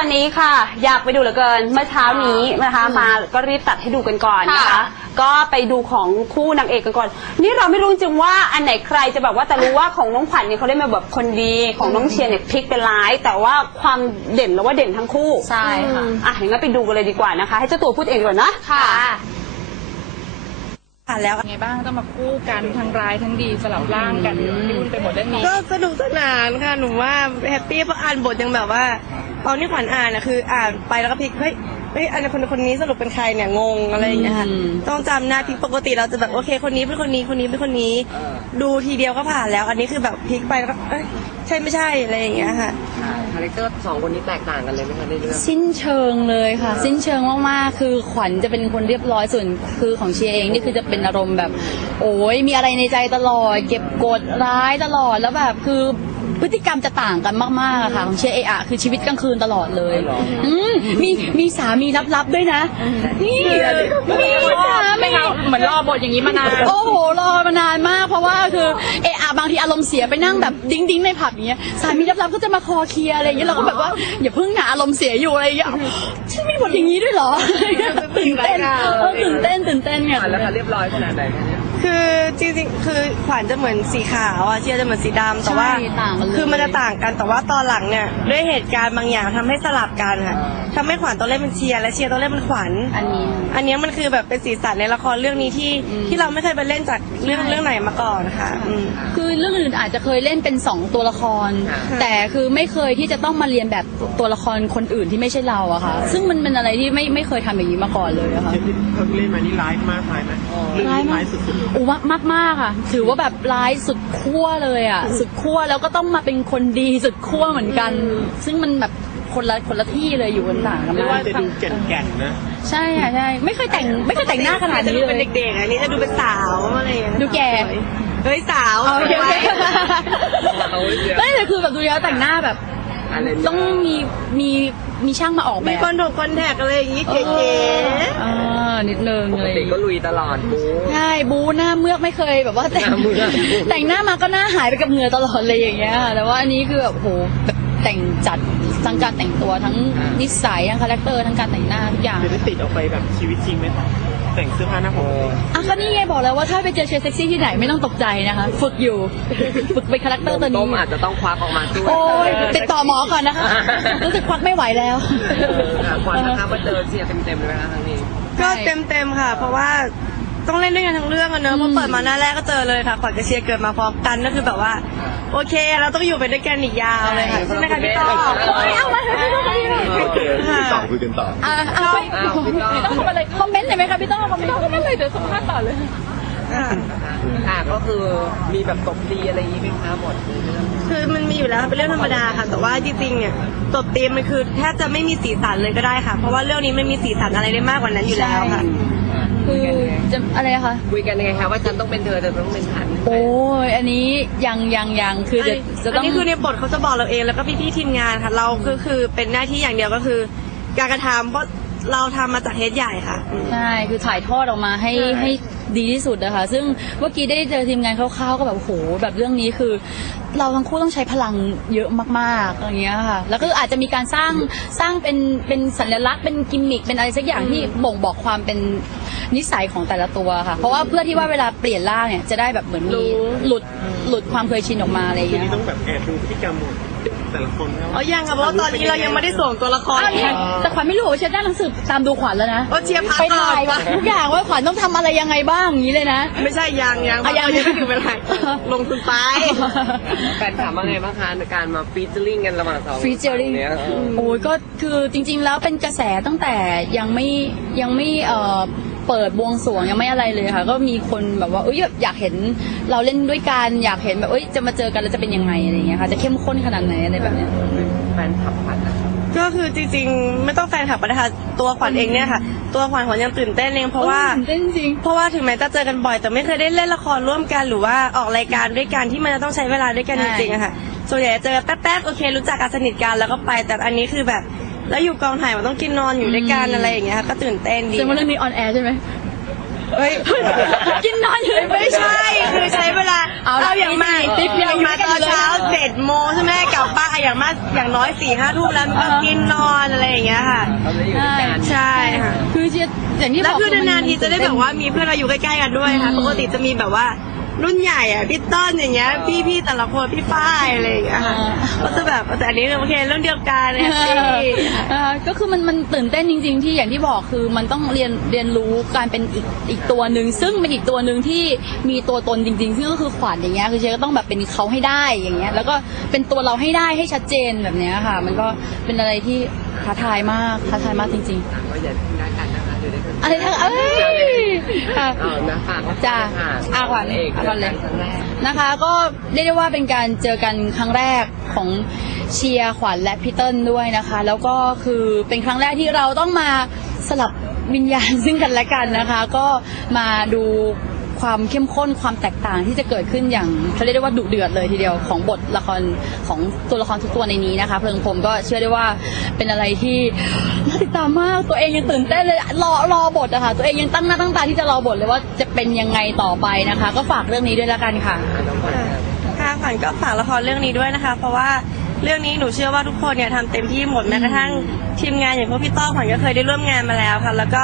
อนนี้ค่ะอยากไปดูเหลือเกินเมื่อเช้านี้นะคะ มาก็รีบตัดให้ดูกันก่อนนะคะก็ไปดูของคู่นางเอกกันก่อน นี่เราไม่รู้จริงว่าอันไหนใครจะแบบว่าแต่รู้ว่าของน้องขวัญเนี่ยเขาได้มาแบบคนดี ของน้องเชียร์เนี่ยพลิกเป็นร้าย แต่ว่าความเด่นแล้วว่าเด่นทั้งคู่ใช่ค่ะอ่ะงั้นไปดูกันเลยดีกว่านะคะให้เจ้าตัวพูดเองก่อนนะค่ะ แล้วไงบ้างต้องมาคู่กันทั้งร้ายทั้งดีสลับร่างกันที่คุณไปหมดได้ไหมก็สนุกสนานค่ะหนูว่าแฮปปี้เพราะอ่านบทยังแบบว่าตอนที่ขวัญอ่านนะคืออ่านไปแล้วก็พลิกเฮ้ยเฮ้ยอันนี้คนคนนี้สรุปเป็นใครเนี่ยงงอะไรอย่างเงี้ยค่ะต้องจำหน้าพลิกปกติเราจะแบบโอเคคนนี้เป็นคนนี้คนนี้เป็นคนนี้ดูทีเดียวก็ผ่านแล้ว อันนี้คือแบบพลิกไปแล้วก็ใช่ไม่ใช่อะไรอย่างเงี้ยค่ะคาแรคเตอร์สอง คนนี้แตกต่างกันเลยไหมคะในเรื่องสิ้นเชิงเลยค่ะ สิ้นเชิงมาก ๆ คือขวัญจะเป็นคนเรียบร้อยส่วนคือของเชียเองนี่คือจะเป็นอารมณ์แบบ โอ้ยมีอะไรในใจตลอด เก็บกดร้ายตลอดแล้วแบบคือพฤติกรรมจะต่างกันมากๆค่ะของเชียเออะคือชีวิตกลางคืนตลอดเลยมีมีสามีลับๆด้วยนะ นี่มีสามีเหมือนรอบทอย่างนี้มานานโอ้โหรอมานานมากเพราะว่าคือเออะบางทีอารมณ์เสียไปนั่งแบบดิ้งดิ้งในผับอย่างเงี้ยสามีลับๆก็จะมาคอเคลียอะไรอย่างเงี้ยเราก็แบบว่าอย่าเพิ่งหนาอารมณ์เสียอยู่อะไรอย่างเงี้ยฉันมีบทอย่างนี้ด้วยหรอตื่นเต้นตื่นเต้นตื่นเต้นเนี่ยแล้วค่เรียบร้อยขนาดไหนคือจริงๆ คือขวัญจะเหมือนสีขาวอ่ะ เชียจะเหมือนสีดำแต่ว่า คือมันจะต่างกันแต่ว่าตอนหลังเนี่ยด้วยเหตุการณ์บางอย่างทําให้สลับกันค่ะทําให้ขวัญตัวเล่นเป็นเชีย และเชียตัวเล่นเป็นขวัญอันนี้ อันนี้มันคือแบบเป็นสีสันในละครเรื่องนี้ที่ ที่เราไม่เคยไปเล่นจากเรื่องเรื่องไหนมาก่อนค่ะคือเรื่องอื่นอาจจะเคยเล่นเป็น 2 ตัวละคร แต่คือไม่เคยที่จะต้องมาเรียนแบบตัวละครคนอื่นที่ไม่ใช่เราอะค่ะซึ่งมันเป็นอะไรที่ไม่ไม่เคยทําอย่างนี้มาก่อนเลยนะค่ะเล่นมานี่ร้ายมากไลฟ์ไหมยมากสุดอุ้มากมากอะถือว่าแบบร้ายสุดขั้วเลยอ่ะสุดขั้วแล้วก็ต้องมาเป็นคนดีสุดขั้วเหมือนกัน ซึ่งมันแบบคนละคนละที่เลยอยู่กันต่างกันมากจะดูแก่นนะใช่ใช่ใช่ไม่เคย แต่งไม่เคยแต่งหน้าขนาดนี้เลยจะดูเป็นเด็กๆอันนี้จะดูเป็น สาวอะไรอย่างดูแก่เฮ้ยสาวเอาเอะไม่แต่คือแบบดูแลอะแต่งหน้าแบบต้องมีมีมีช่างมาออกแบบ มีคนถกคนแทกอะไรอย่างงี้เก๋ๆนิดนึงเลยก็ลุยตลอดบูใช่บู๊หน้าเมือกไม่เคย แบบว่าแต่งแต่งหน้ามาก็หน้าหายไปกับเหงื่อตลอดเลยอย่างเงี้ย แต่ว่าอันนี้คือแบบโห แต่งจัดทั้งการแต่งตัวทั้งนิสัยทั้งคาแรคเตอร์ ทั้งการแต่งหน้าทุกอย่างจะได้ติดออกไปแบบชีวิตจริงไหมคะแต่งเสื้อผ้าหน้าผมอ่ะก็นี่ไงบอกแล้วว่าถ้าไปเจอเชฟเซ็กซี่ที่ไหนไม่ต้องตกใจนะคะ ฝึกอยู่ฝึกเป็นคาแรคเตอร์ตัวนี้้อาจจะต้องควักออกมาด้วยติดต่อหมอก่อนนะคะรู้สึกควักไม่ไหวแล้วควักนะคะว่าเจอเสียเต็มๆเลยนะครั้งนี้ ก็เต็มๆค่ะ เพราะว่าต้องเล่นด้วยกันทั้งเรื่องอะเนอะเพอเปิดมาหน้าแรกก็เจอเลยค่ะขวัญกับเชียร์เกิดมาพร้อมกันก็คือแบบว่าโอเคเราต้องอยู่ไปด้วยกันอีกยาวเลยคะใช่ไหมคะพี่ต่อโอ้ยเอามาพี่ต้อมาพี่ต้อคุยกันต่อเอาไปพี่ต้องทำอะไรคอมเมนต์เลยไหมคะพี่ต้องคอมเมนต์เลยเดี๋ยวสัมภาษต่อเลยค่ะก็คือมีแบบตบตีอะไรอย่างนี้ไหมคะหมด คือมันมีอยู่แล้วเป็นเรื่องธรรมดาค่ะแต่ว่าจริงจริงเนี่ยตบตีมันคือแทบจะไม่มีสีสันเลยก็ได้ค่ะ เพราะว่าเรื่องนี้ไม่มีสีสันอะไรได้มากกว่านั้นอยู่แล้วค่ะคือจะอะไรคะ คุยกันยังไงคะว่าจันต้องเป็นเธอเธอต้องเป็นฉันโอ้ย อันนี้ยังยังยังคือ จะจะต้องอันนี้คือในบทเขาจะบอกเราเอง แล้วก็พี่พี่ทีมงานค่ะ เราก็คือเป็นหน้าที่อย่างเดียวก็คือการกระทำเพราะเราทํามาจากเฮดใหญ่ค่ะ ใช่ คือถ่ายทอดออกมาให้ให้ดีที่สุดนะคะ ซึ่งเมื่อกี้ได้เจอทีมงานคร่าวๆก็แบบโหแบบเรื่องนี้คือ เราทั้งคู่ต้องใช้พลังเยอะมากๆอย่างเงี้ยค่ะ แล้วก็อาจจะมีการสร้างสร้างเป็นเป็นสัญลักษณ์เป็นกิมมิคเป็นอะไรสักอย่างที่บ่งบอกความเป็นนิสัยของแต่ละตัวค่ะ เพราะว่าเพื่อที่ว่าเวลาเปลี่ยนร่างเนี่ยจะได้แบบเหมือนมีหลุดหลุดความเคยชินออกมาอะไรอย่างเงี้ยต้องแบบแอบดูพฤติกรรมหมดแต่ละคนอ๋อยังอ่ะเพราะตอนนี้เรายังไม่ได้ส่งตัวละครแต่ขวัญไม่รู้ว่าเช็ด้านหนังสือตามดูขวัญแล้วนะเชียร์พัก์ทไปทุกอย่างว่าขวัญต้องทำอะไรยังไงบ้างอย่างนี้เลยนะ ไม่ใช่ยังยังยังยังไม่ถึงเป็นไรลงทุนไปแฟนถามว่าไงบ้างคะในการมาฟีเจอริ่งกันระหว่างสองฟีเจอริ่งโอ้ยก็คือจริงๆแล้วเป็นกระแสตั้งแต่ยังไม่ยังไม่เอ่อปิดวงสวงยังไม่อะไรเลยค่ะ ก็มีคนแบบว่าเอยอยากเห็น เราเล่นด้วยกันอยากเห็นแบบเอจะมาเจอกันแล้วจะเป็นยังไงอะไรเงี้ยค่ะจะเข้มข้นขนาดไหนอะไรแบบเนี้ยแฟนขับขวัญก็คือจริงๆไม่ต้องแฟนขับนะคะตัวขวัญเองเนี่ยค่ะ ตัวขวัญขวัญยังตื่นเต้นเองเพราะว่าเเพราะว่าถึงแม้จะเจอกันบ่อยแต่ไม่เคยได้เล่นละครร่วมกันหรือว่าออกรายการด้วยกันที่มันจะต้องใช้เวลาด้วยกันจริงๆค่ะส่วนใหญ่เจอแป๊บๆโอเครู้จักกันสนิทกันแล้วก็ไปแต่อันนี้คือแบบแล้วอยู่กองถ่ายมันต้องกินนอนอยู่ด้วยกันอะไรอย่างเงี้ยค่ะก็ตื่นเต้นดีแต่เรื่องนี้ออนแอร์ใช่ไหมเฮ้ยกินนอนอยู่ไม่ใช่คือใช้เวลาเอาอย่างมากติ๊กอย่งมาตอนเช้าเจ็ดโมงใช่ไหมกลับบ้านอย่างมากอย่างน้อยสี่ห้าทุ่มแล้วก็กินนอนอะไรอย่างเงี้ยค่ะใช่ค่ะคือจะอย่างนี้แล้วคือนานทีจะได้แบบว่ามีเพื่อนเราอยู่ใกล้ๆกันด้วยค่ะปกติจะมีแบบว่ารุ่นใหญ่อ่ะพี่ต้นอย่างเงี้ยพี่พี่แต่ละคนพี่ป้ายอะไรอย่างเงี้ยก็จะแบบแต่อันนี้โอเคเรื่องเดียวกันเลยก็คือมันมันตื่นเต้นจริง ๆ ที่อย่างที่บอกคือมันต้องเรียนเรียนรู้การเป็นอีกอีกตัวหนึ่งซึ่งเป็นอีกตัวหนึ่งที่มีตัวตนจริงๆซึ่งก็คือขวานอย่างเงี้ยคือเชก็ต้องแบบเป็นเขาให้ได้อย่างเงี้ยแล้วก็เป็นตัวเราให้ได้ให้ชัดเจนแบบเนี้ยค่ะ มันก็เป็นอะไรที่ท้าทายมากท้าทายมากจริงๆอะไรทั้งเอ้ยนะะจ้าอาขวัญเอกขวัญเลยนะคะ ก็เรียกได้ว่าเป็นการเจอกันครั้งแรกของเชียร์ขวัญและพี่เติ้ลด้วยนะคะ แล้วก็คือเป็นครั้งแรกที่เราต้องมาสลับวิญญาณซึ่งกันและกันนะคะ ก็มาดูความเข้มข้นความแตกต่างที่จะเกิดขึ้นอย่างเขาเรียกได้ว่าดุเดือดเลยทีเดียวของบทละครของตัวละครทุกตัวในนี้นะคะ เพลิงพรมก็เชื่อได้ว่าเป็นอะไรที่น่าติดตามมากตัวเองยังตื่นเต้นเลยรอรอบทนะคะตัวเองยังตั้งหน้าตั้งตาที่จะรอบทเลยว่าจะเป็นยังไงต่อไปนะคะ ก็ฝากเรื่องนี้ด้วยละกันค่ะค่ะฝันก็ฝากละครเรื่องนี้ด้วยนะคะ เพราะว่าเรื่องนี้หนูเชื่อว่าทุกคนเนี่ยทำเต็มที่หมดแม้กระทั่งทีมงานอย่างพวกพี่ต้อขวัญก็เคยได้ร่วมงานมาแล้วค่ะแล้วก็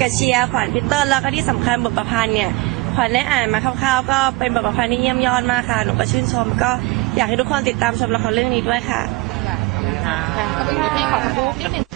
กระเชียขวัญพีเตอร์แล้วก็ที่สําคัญบทประพันธ์เนี่ยขวัญได้อ่านมาคร่าวๆ ก็เป็นบทประพันธ์ที่เยี่ยมยอดมากค่ะ หนูก็ชื่นชมก็อยากให้ทุกคนติดตามชมละครเรื่องนี้ด้วยค่ะขอบคุณค่ะขอบคุณค่ะขอบคุณค่ะ